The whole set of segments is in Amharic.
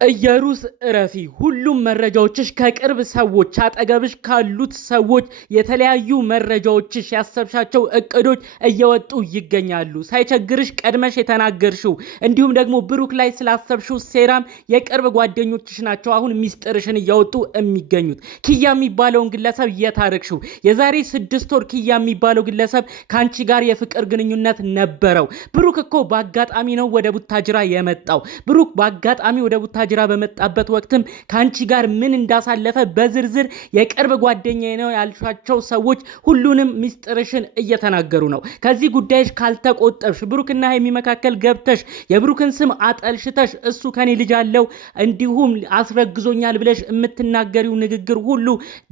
ኢየሩስ እረፊ። ሁሉም መረጃዎችሽ ከቅርብ ሰዎች አጠገብሽ ካሉት ሰዎች የተለያዩ መረጃዎችሽ ያሰብሻቸው እቅዶች እየወጡ ይገኛሉ። ሳይቸግርሽ ቀድመሽ የተናገርሽው እንዲሁም ደግሞ ብሩክ ላይ ስላሰብሽው ሴራም የቅርብ ጓደኞችሽ ናቸው አሁን ሚስጥርሽን እያወጡ የሚገኙት። ኪያ የሚባለውን ግለሰብ እየታረቅሽው የዛሬ 6 ወር ኪያ የሚባለው ግለሰብ ካንቺ ጋር የፍቅር ግንኙነት ነበረው። ብሩክ እኮ በአጋጣሚ ነው ወደ ቡታጅራ የመጣው። ብሩክ በአጋጣሚ ወደ ቡታጅራ በመጣበት ወቅትም ካንቺ ጋር ምን እንዳሳለፈ በዝርዝር የቅርብ ጓደኛዬ ነው ያልሻቸው ሰዎች ሁሉንም ሚስጥርሽን እየተናገሩ ነው። ከዚህ ጉዳይሽ ካልተቆጠብሽ ብሩክና ሀይሚ መካከል ገብተሽ የብሩክን ስም አጠልሽተሽ እሱ ከኔ ልጅ አለው እንዲሁም አስረግዞኛል ብለሽ የምትናገሪው ንግግር ሁሉ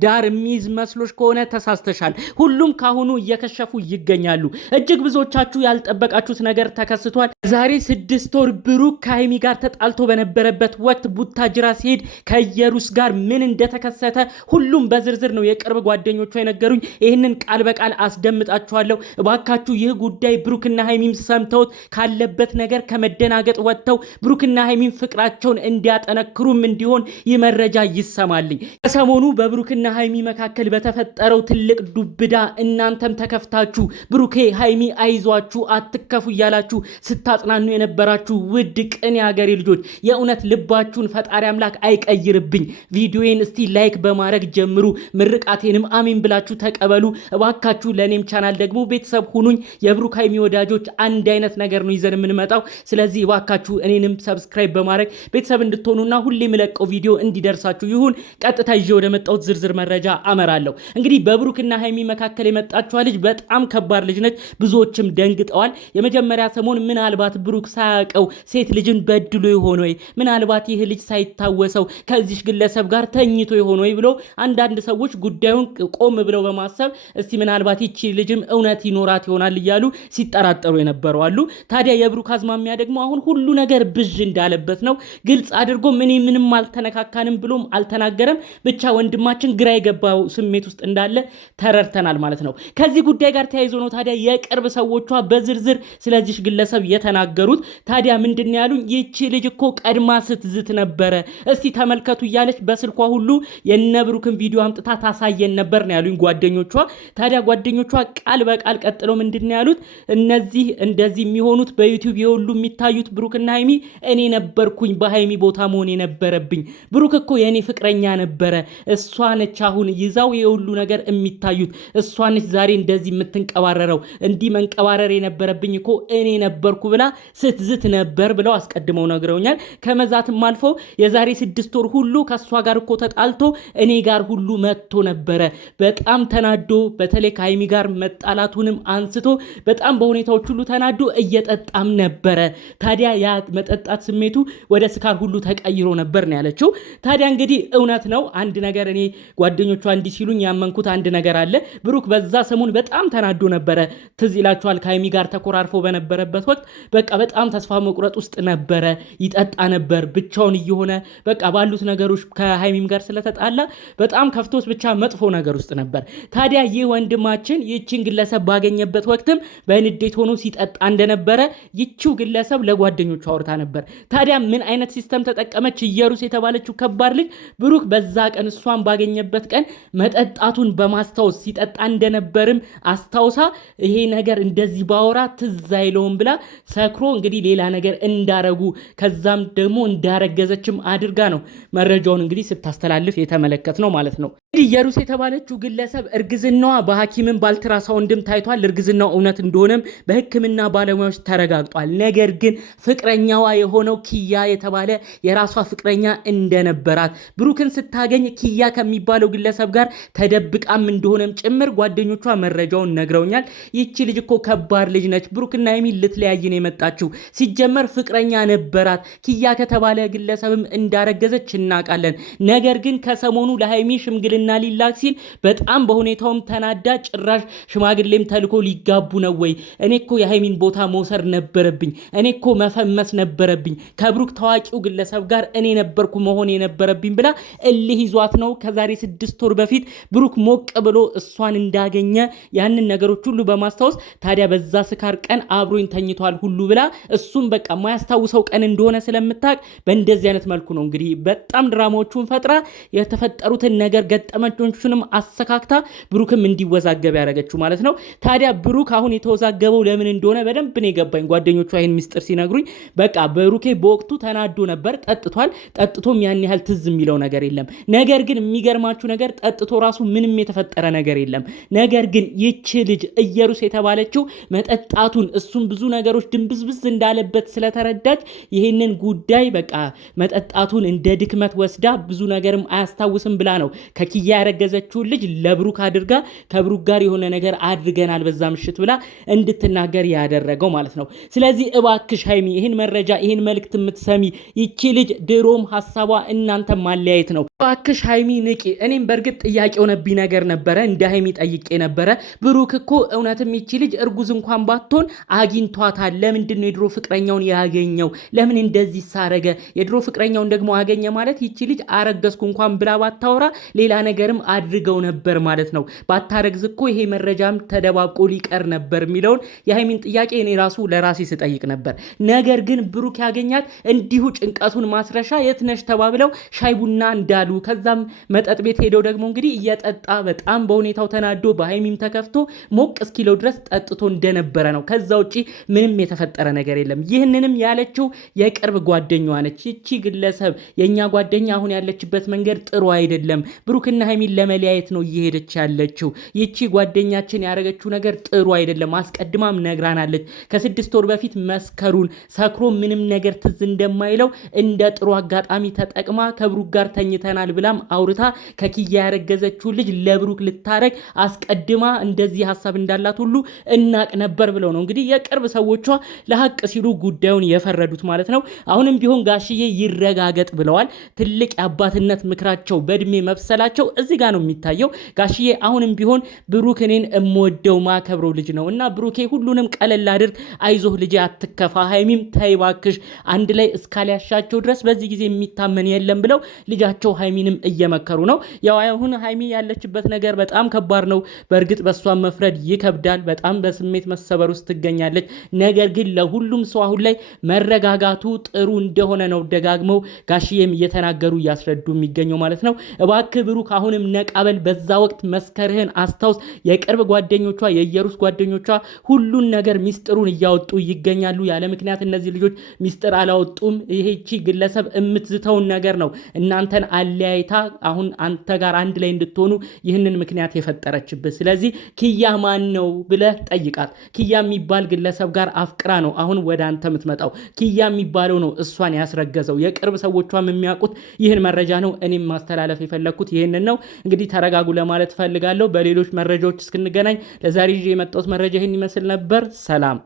ዳር የሚይዝ መስሎሽ ከሆነ ተሳስተሻል። ሁሉም ካሁኑ እየከሸፉ ይገኛሉ። እጅግ ብዙዎቻችሁ ያልጠበቃችሁት ነገር ተከስቷል። ዛሬ 6 ወር ብሩክ ከሀይሚ ጋር ተጣልቶ በነበረበት ወቅት ቡታጅራ ሲሄድ ከኢየሩስ ጋር ምን እንደተከሰተ ሁሉም በዝርዝር ነው የቅርብ ጓደኞቿ የነገሩኝ። ይህንን ቃል በቃል አስደምጣችኋለሁ። እባካችሁ ይህ ጉዳይ ብሩክና ሀይሚም ሰምተውት ካለበት ነገር ከመደናገጥ ወጥተው ብሩክና ሀይሚም ፍቅራቸውን እንዲያጠነክሩም እንዲሆን ይህ መረጃ ይሰማልኝ። ከሰሞኑ በብሩክና ሀይሚ መካከል በተፈጠረው ትልቅ ዱብዳ እናንተም ተከፍታችሁ ብሩኬ ሀይሚ አይዟችሁ አትከፉ እያላችሁ ስታጽናኑ የነበራችሁ ውድ ቅን የሀገሬ ልጆች የእውነት ልባችሁን ፈጣሪ አምላክ አይቀይርብኝ። ቪዲዮዬን እስቲ ላይክ በማድረግ ጀምሩ። ምርቃቴንም አሜን ብላችሁ ተቀበሉ። እባካችሁ ለኔም ቻናል ደግሞ ቤተሰብ ሁኑኝ። የብሩክ ሀይሚ ወዳጆች አንድ አይነት ነገር ነው ይዘን የምንመጣው። ስለዚህ እባካችሁ እኔንም ሰብስክራይብ በማድረግ ቤተሰብ እንድትሆኑና ሁሌ የምለቀው ቪዲዮ እንዲደርሳችሁ ይሁን። ቀጥታ ይዤ ወደ መጣሁት ዝርዝር መረጃ አመራለሁ። እንግዲህ በብሩክና ሀይሚ መካከል የመጣችው ልጅ በጣም ከባድ ልጅ ነች። ብዙዎችም ደንግጠዋል። የመጀመሪያ ሰሞን ምናልባት ብሩክ ሳያውቀው ሴት ልጅን በድሎ ይሆን ወይ ምናልባት ይህ ልጅ ሳይታወሰው ከዚህ ግለሰብ ጋር ተኝቶ ይሆን ወይ ብሎ አንዳንድ ሰዎች ጉዳዩን ቆም ብለው በማሰብ እስቲ ምናልባት ይቺ ልጅም እውነት ይኖራት ይሆናል እያሉ ሲጠራጠሩ የነበሩ አሉ። ታዲያ የብሩክ አዝማሚያ ደግሞ አሁን ሁሉ ነገር ብዥ እንዳለበት ነው። ግልጽ አድርጎ ምንም አልተነካካንም ብሎም አልተናገረም። ብቻ ወንድማችን ግራ የገባው ስሜት ውስጥ እንዳለ ተረድተናል ማለት ነው። ከዚህ ጉዳይ ጋር ተያይዞ ነው ታዲያ የቅርብ ሰዎቿ በዝርዝር ስለዚህ ግለሰብ የተናገሩት። ታዲያ ምንድን ያሉኝ ይቺ ልጅ እኮ ቀድማ ስትዝት ነበረ፣ እስቲ ተመልከቱ እያለች በስልኳ ሁሉ የነብሩክን ቪዲዮ አምጥታ ታሳየን ነበር ነው ያሉኝ ጓደኞቿ። ታዲያ ጓደኞቿ ቃል በቃል ቀጥለው ምንድን ያሉት እነዚህ እንደዚህ የሚሆኑት በዩቲዩብ የሁሉ የሚታዩት ብሩክና ሀይሚ እኔ ነበርኩኝ በሀይሚ ቦታ መሆን የነበረብኝ። ብሩክ እኮ የኔ ፍቅረኛ ነበረ፣ እሷ ነች አሁን ይዛው የሁሉ ነገር የሚታዩት፣ እሷ ነች ዛሬ እንደዚህ የምትንቀባረረው፣ እንዲህ መንቀባረር የነበረብኝ እኮ እኔ ነበርኩ ብላ ስትዝት ነበር ብለው አስቀድመው ነግረውኛል። ከመዛትም አልፎ የዛሬ 6 ወር ሁሉ ከሷ ጋር እኮ ተጣልቶ እኔ ጋር ሁሉ መጥቶ ነበረ። በጣም ተናዶ በተለይ ከሀይሚ ጋር መጣላቱንም አንስቶ በጣም በሁኔታዎች ሁሉ ተናዶ እየጠጣም ነበረ። ታዲያ ያ መጠጣት ስሜቱ ወደ ስካር ሁሉ ተቀይሮ ነበር ነው ያለችው። ታዲያ እንግዲህ እውነት ነው። አንድ ነገር እኔ ጓደኞቿ እንዲህ ሲሉኝ ያመንኩት አንድ ነገር አለ። ብሩክ በዛ ሰሞን በጣም ተናዶ ነበረ። ትዝ ይላችኋል ከሀይሚ ጋር ተኮራርፎ በነበረበት ወቅት በቃ በጣም ተስፋ መቁረጥ ውስጥ ነበረ። ይጠጣ ነበር ብቻውን እየሆነ በቃ ባሉት ነገሮች ከሀይሚም ጋር ስለተጣላ በጣም ከፍቶት ብቻ መጥፎ ነገር ውስጥ ነበር። ታዲያ ይህ ወንድማችን ይህችን ግለሰብ ባገኘበት ወቅትም በንዴት ሆኖ ሲጠጣ እንደነበረ ይቺው ግለሰብ ለጓደኞቹ አውርታ ነበር። ታዲያ ምን አይነት ሲስተም ተጠቀመች ኢየሩስ የተባለችው ከባድ ልጅ? ብሩክ በዛ ቀን እሷን ባገኘበት ቀን መጠጣቱን በማስታወስ ሲጠጣ እንደነበርም አስታውሳ ይሄ ነገር እንደዚህ ባወራ ትዝ አይለውም ብላ ሰክሮ እንግዲህ ሌላ ነገር እንዳረጉ ከዛም ደግሞ እንዳረገዘችም አድርጋ ነው መረጃውን እንግዲህ ስታስተላልፍ የተመለከት ነው ማለት ነው። እንግዲህ ኢየሩስ የተባለችው ግለሰብ እርግዝናዋ በሐኪምም ባልትራሳውንድም ታይቷል። እርግዝናው እውነት እንደሆነም በሕክምና ባለሙያዎች ተረጋግጧል። ነገር ግን ፍቅረኛዋ የሆነው ኪያ የተባለ የራሷ ፍቅረኛ እንደነበራት ብሩክን ስታገኝ ኪያ ከሚባለው ግለሰብ ጋር ተደብቃም እንደሆነም ጭምር ጓደኞቿ መረጃውን ነግረውኛል። ይቺ ልጅ እኮ ከባድ ልጅ ነች። ብሩክና ሀይሚ ልትለያይ ነው የመጣችው። ሲጀመር ፍቅረኛ ነበራት። ኪያ ከተባለ ግለሰብም እንዳረገዘች እናውቃለን። ነገር ግን ከሰሞኑ ለሀይሚ ሽምግልና ሊላክ ሲል በጣም በሁኔታውም ተናዳ ጭራሽ ሽማግሌም ተልኮ ሊጋቡ ነው ወይ? እኔ እኮ የሀይሚን ቦታ መውሰድ ነበረብኝ፣ እኔ እኮ መፈመስ ነበረብኝ፣ ከብሩክ ታዋቂው ግለሰብ ጋር እኔ ነበርኩ መሆን የነበረብኝ ብላ እልህ ይዟት ነው ከዛሬ 6 ወር በፊት ብሩክ ሞቅ ብሎ እሷን እንዳገኘ ያንን ነገሮች ሁሉ በማስታወስ ታዲያ በዛ ስካር ቀን አብሮኝ ተኝቷል ሁሉ ብላ እሱም በቃ ማያስታውሰው ቀን እንደሆነ ስለምታቅ በእንደዚህ አይነት መልኩ ነው እንግዲህ በጣም ድራማዎቹን ፈጥራ የተፈጠሩትን ነገር ገጠመኞቹንም አሰካክታ ብሩክም እንዲወዛገብ ያደረገችው ማለት ነው። ታዲያ ብሩክ አሁን የተወዛገበው ለምን እንደሆነ በደንብ ነው የገባኝ። ጓደኞቹ ይሄን ሚስጥር ሲነግሩኝ በቃ ብሩኬ በወቅቱ ተናዶ ነበር። ጠጥቷል። ጠጥቶም ያን ያህል ትዝ የሚለው ነገር የለም። ነገር ግን የሚገርማችሁ ነገር ጠጥቶ ራሱ ምንም የተፈጠረ ነገር የለም። ነገር ግን ይቺ ልጅ ኢየሩስ የተባለችው መጠጣቱን እሱም ብዙ ነገሮች ድንብዝብዝ እንዳለበት ስለተረዳች ይህንን ጉዳይ በቃ መጠጣቱን እንደ ድክመት ወስዳ ብዙ ነገርም አያስታውስም ብላ ነው ከኪያ ያረገዘችውን ልጅ ለብሩክ አድርጋ ከብሩክ ጋር የሆነ ነገር አድርገናል በዛ ምሽት ብላ እንድትናገር ያደረገው ማለት ነው። ስለዚህ እባክሽ ሃይሚ ይህን መረጃ ይህን መልእክት የምትሰሚ ይቺ ልጅ ድሮም ሐሳቧ እናንተ ማለያየት ነው። እባክሽ ሃይሚ ንቂ። እኔም በእርግጥ ጥያቄ ሆነብኝ ነገር ነበረ እንደ ሃይሚ ጠይቄ ነበረ። ብሩክ እኮ እውነትም ይቺ ልጅ እርጉዝ እንኳን ባትሆን አግኝቷታል። ለምንድን ነው የድሮ ፍቅረኛውን ያገኘው? ለምን እንደዚህ ሳረገ? የድሮ ፍቅረኛውን ደግሞ አገኘ ማለት ይቺ ልጅ አረገዝኩ እንኳን ብላ ባታወራ ሌላ ነገርም አድርገው ነበር ማለት ነው። ባታረግዝ እኮ ይሄ መረጃም ተደባብቆ ሊቀር ነበር የሚለውን የሃይሚን ጥያቄ እኔ ራሱ ለራሴ ስጠይቅ ነበር። ነገር ግን ብሩክ ያገኛት እንዲሁ ጭንቀቱን ማስረሻ የት ነሽ ተባብለው ሻይ ቡና እንዳሉ ከዛም መጠጥ ቤት ሄደው ደግሞ እንግዲህ እየጠጣ በጣም በሁኔታው ተናዶ በሃይሚም ተከፍቶ ሞቅ እስኪለው ድረስ ጠጥቶ እንደነበረ ነው። ከዛ ውጪ ምንም የተፈጠረ ነገር የለም። ይህንንም ያለችው የቅርብ ጓደኛዋ ነች። ይቺ ግለሰብ የኛ ጓደኛ አሁን ያለችበት መንገድ ጥሩ አይደለም፣ ብሩክና ሃይሚን ለመለያየት ነው እየሄደች ያለችው። ይቺ ጓደኛችን ያደረገችው ነገር ጥሩ አይደለም፣ አስቀድማም ነግራናለች። ከ6 ወር በፊት መስከሩን ሰክሮ ምንም ነገር ትዝ እንደማይለው እንደ ጥሩ አጋጣሚ ተጠቅማ ከብሩክ ጋር ተኝተናል ብላም አውርታ ከኪያ ያረገዘችው ልጅ ለብሩክ ልታረግ አስቀድማ እንደዚህ ሐሳብ እንዳላት ሁሉ እናቅ ነበር ብለው ነው እንግዲህ የቅርብ ሰዎቿ ለሐቅ ሲሉ ጉዳዩን የፈረዱት ማለት ነው። አሁንም ቢሆን ጋሽዬ ይረጋገጥ ብለዋል። ትልቅ የአባትነት ምክራቸው በእድሜ መብሰላቸው እዚህ ጋር ነው የሚታየው። ጋሽዬ አሁንም ቢሆን ብሩክ እኔን እምወደው ማከብረው ልጅ ነው እና ብሩኬ ሁሉንም ቀለል አድርግ፣ አይዞህ ልጄ አትከፋ፣ ሃይሚም ተይ እባክሽ አንድ ላይ እስካልያሻቸው ድረስ በዚህ ጊዜ የሚታመን የለም ብለው ልጃቸው ሃይሚንም እየመከሩ ነው። ያው አሁን ሃይሚ ያለችበት ነገር በጣም ከባድ ነው። በእርግጥ በሷ መፍረድ ይከብዳል። በጣም በስሜት መሰበር ውስጥ ትገኛለች። ነገር ግን ለሁሉም ሰው አሁን ላይ መረጋጋቱ ጥሩ እንደሆነ ነው ደጋግመው ጋሽዬም እየተናገሩ እያስረዱ የሚገኘው ማለት ነው። እባክህ ብሩክ አሁንም ነቃበል፣ በዛ ወቅት መስከርህን አስታውስ። የቅርብ ጓደኞቿ የኢየሩስ ጓደኞቿ ሁሉን ነገር ሚስጥሩን እያወጡ ይገኛሉ። ያለ ምክንያት እነዚህ ልጆች ሚስጥር አላወጡም። ይሄቺ ግለሰብ የምትዝተውን ነገር ነው እናንተን አለያይታ አሁን አንተ ጋር አንድ ላይ እንድትሆኑ ይህንን ምክንያት የፈጠረችብህ። ስለዚህ ኪያ ማን ነው ብለህ ጠይቃት። ኪያ የሚባል ግለሰብ ጋር አፍቅራ ነው አሁን ወደ አንተ የምትመጣው። ኪያ የሚባለው ነው እሷን ያስረገዘው። የቅርብ ሰዎቿም የሚያውቁት ይህን መረጃ ነው። እኔም ማስተላለፍ የፈለግኩት ይህንን ነው። እንግዲህ ተረጋጉ ለማለት ፈልጋለሁ። በሌሎች መረጃዎች እስክንገናኝ ለዛሬ ይዤ የመጣሁት መረጃ ይህን ይመስል ነበር። ሰላም።